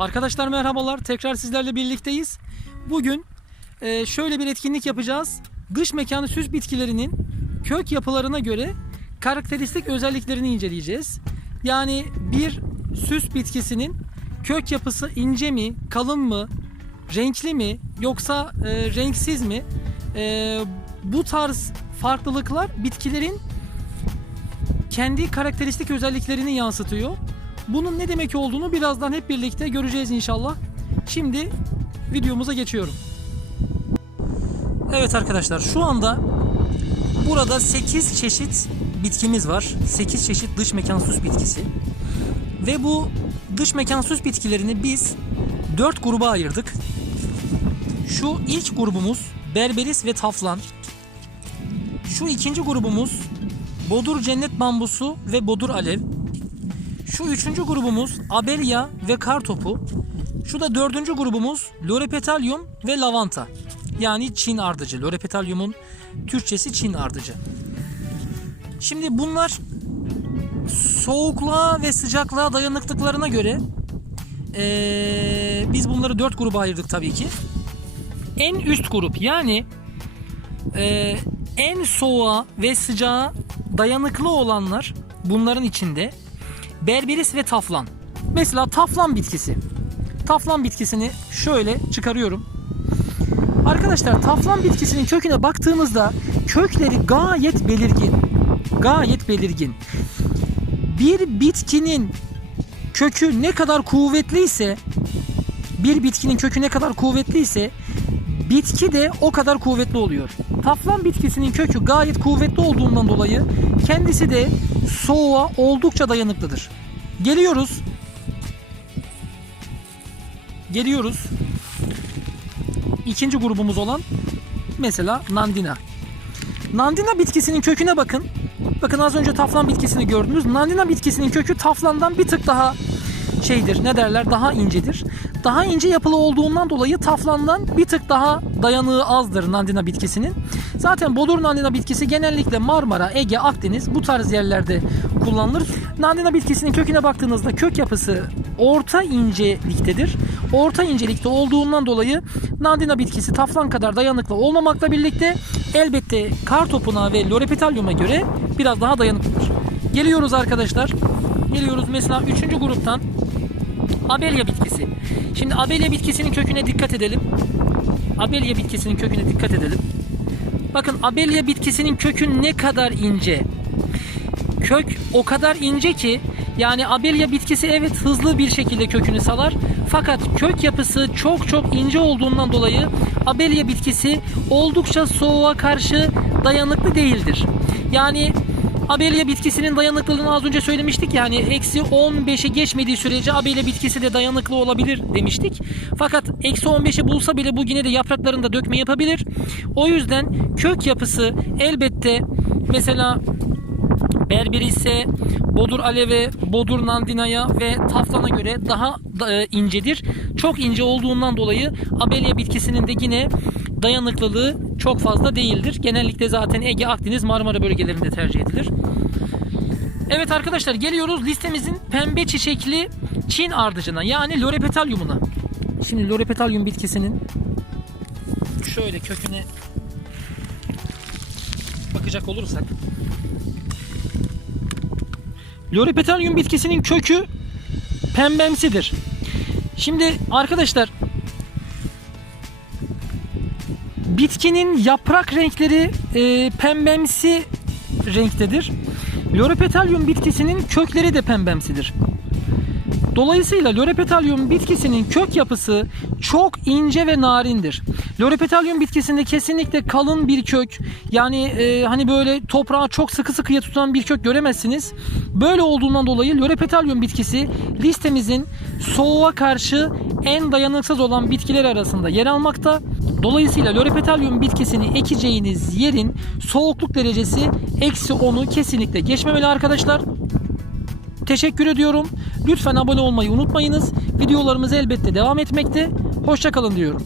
Arkadaşlar merhabalar. Tekrar sizlerle birlikteyiz. Bugün e, şöyle bir etkinlik yapacağız. Dış mekanı süs bitkilerinin kök yapılarına göre karakteristik özelliklerini inceleyeceğiz. Yani bir süs bitkisinin kök yapısı ince mi, kalın mı, renkli mi yoksa e, renksiz mi? E, bu tarz farklılıklar bitkilerin kendi karakteristik özelliklerini yansıtıyor. Bunun ne demek olduğunu birazdan hep birlikte göreceğiz inşallah. Şimdi videomuza geçiyorum. Evet arkadaşlar şu anda burada 8 çeşit bitkimiz var. 8 çeşit dış mekan süs bitkisi. Ve bu dış mekan süs bitkilerini biz 4 gruba ayırdık. Şu ilk grubumuz berberis ve taflan. Şu ikinci grubumuz bodur cennet bambusu ve bodur alev. Şu üçüncü grubumuz Abelia ve Kartopu. Şu da dördüncü grubumuz Lorepetalium ve Lavanta. Yani Çin ardıcı. Lorepetalium'un Türkçesi Çin ardıcı. Şimdi bunlar soğukluğa ve sıcaklığa dayanıklıklarına göre eee, biz bunları dört gruba ayırdık tabii ki. En üst grup yani eee, en soğuğa ve sıcağa dayanıklı olanlar bunların içinde berberis ve taflan. Mesela taflan bitkisi. Taflan bitkisini şöyle çıkarıyorum. Arkadaşlar taflan bitkisinin köküne baktığımızda kökleri gayet belirgin. Gayet belirgin. Bir bitkinin kökü ne kadar kuvvetliyse bir bitkinin kökü ne kadar kuvvetliyse bitki de o kadar kuvvetli oluyor. Taflan bitkisinin kökü gayet kuvvetli olduğundan dolayı kendisi de soğuğa oldukça dayanıklıdır. Geliyoruz. Geliyoruz. İkinci grubumuz olan mesela Nandina. Nandina bitkisinin köküne bakın. Bakın az önce taflan bitkisini gördünüz. Nandina bitkisinin kökü taflandan bir tık daha şeydir ne derler daha incedir. Daha ince yapılı olduğundan dolayı taflandan bir tık daha dayanığı azdır nandina bitkisinin. Zaten bodur nandina bitkisi genellikle Marmara, Ege, Akdeniz bu tarz yerlerde kullanılır. Nandina bitkisinin köküne baktığınızda kök yapısı orta inceliktedir. Orta incelikte olduğundan dolayı nandina bitkisi taflan kadar dayanıklı olmamakla birlikte elbette kar topuna ve lorepetalium'a göre biraz daha dayanıklıdır. Geliyoruz arkadaşlar. Geliyoruz mesela 3. gruptan Abelia bitkisi. Şimdi Abelia bitkisinin köküne dikkat edelim. Abelia bitkisinin köküne dikkat edelim. Bakın Abelia bitkisinin kökü ne kadar ince. Kök o kadar ince ki yani Abelia bitkisi evet hızlı bir şekilde kökünü salar. Fakat kök yapısı çok çok ince olduğundan dolayı Abelia bitkisi oldukça soğuğa karşı dayanıklı değildir. Yani Abelia bitkisinin dayanıklılığını az önce söylemiştik yani eksi 15'i geçmediği sürece Abelia bitkisi de dayanıklı olabilir demiştik. Fakat eksi 15'i bulsa bile bu yine de yapraklarında dökme yapabilir. O yüzden kök yapısı elbette mesela Berberis'e, Bodur Aleve, Bodur Nandina'ya ve Taflan'a göre daha da, e, incedir. Çok ince olduğundan dolayı Abelia bitkisinin de yine dayanıklılığı çok fazla değildir. Genellikle zaten Ege, Akdeniz, Marmara bölgelerinde tercih edilir. Evet arkadaşlar geliyoruz listemizin pembe çiçekli Çin ardıcına yani Lorepetalium'una. Şimdi Lorepetalium bitkisinin şöyle köküne bakacak olursak Lorepetalium bitkisinin kökü pembemsidir. Şimdi arkadaşlar bitkinin yaprak renkleri e, pembemsi renktedir. Lorepetalium bitkisinin kökleri de pembemsidir. Dolayısıyla Lorepetalium bitkisinin kök yapısı çok ince ve narindir. Lorepetalium bitkisinde kesinlikle kalın bir kök yani e, hani böyle toprağı çok sıkı sıkıya tutan bir kök göremezsiniz. Böyle olduğundan dolayı Lorepetalium bitkisi listemizin soğuğa karşı en dayanıksız olan bitkiler arasında yer almakta. Dolayısıyla Lorepetalium bitkisini ekeceğiniz yerin soğukluk derecesi eksi 10'u kesinlikle geçmemeli arkadaşlar. Teşekkür ediyorum. Lütfen abone olmayı unutmayınız. Videolarımız elbette devam etmekte. Hoşçakalın diyorum.